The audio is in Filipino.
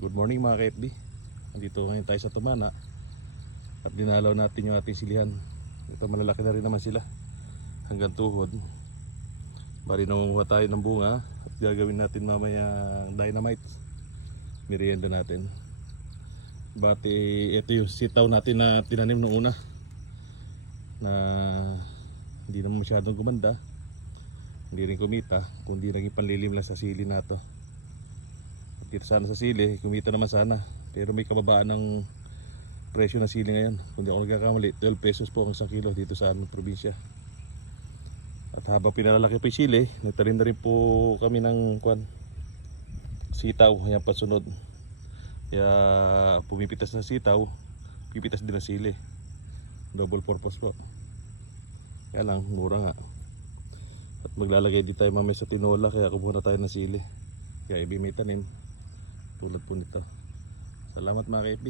Good morning mga ka-FB. Nandito ngayon tayo sa Tumana at dinalaw natin yung ating silihan. Ito malalaki na rin naman sila hanggang tuhod. Bali nangunguha tayo ng bunga at gagawin natin mamaya dynamite. Merienda natin. Bati ito yung sitaw natin na tinanim noong una na hindi naman masyadong gumanda, hindi rin kumita, kundi naging panlilim lang sa sili na to. Dito sana sa sili, kumita naman sana. Pero may kababaan ng presyo ng sili ngayon. Kung di ako nagkakamali, 12 pesos po ang 1 kilo dito sa aming probinsya. At habang pinalalaki pa yung sili, nagtarim na rin po kami ng sitaw, ayan pasunod. Kaya pumipitas na sitaw, pipitas din na sili. Double purpose po. Kaya lang, mura nga. At maglalagay din tayo mamaya sa tinola, kaya kumuha na tayo ng sili. Kaya ibig may tanim tulad po nito. Salamat mga ka-FB.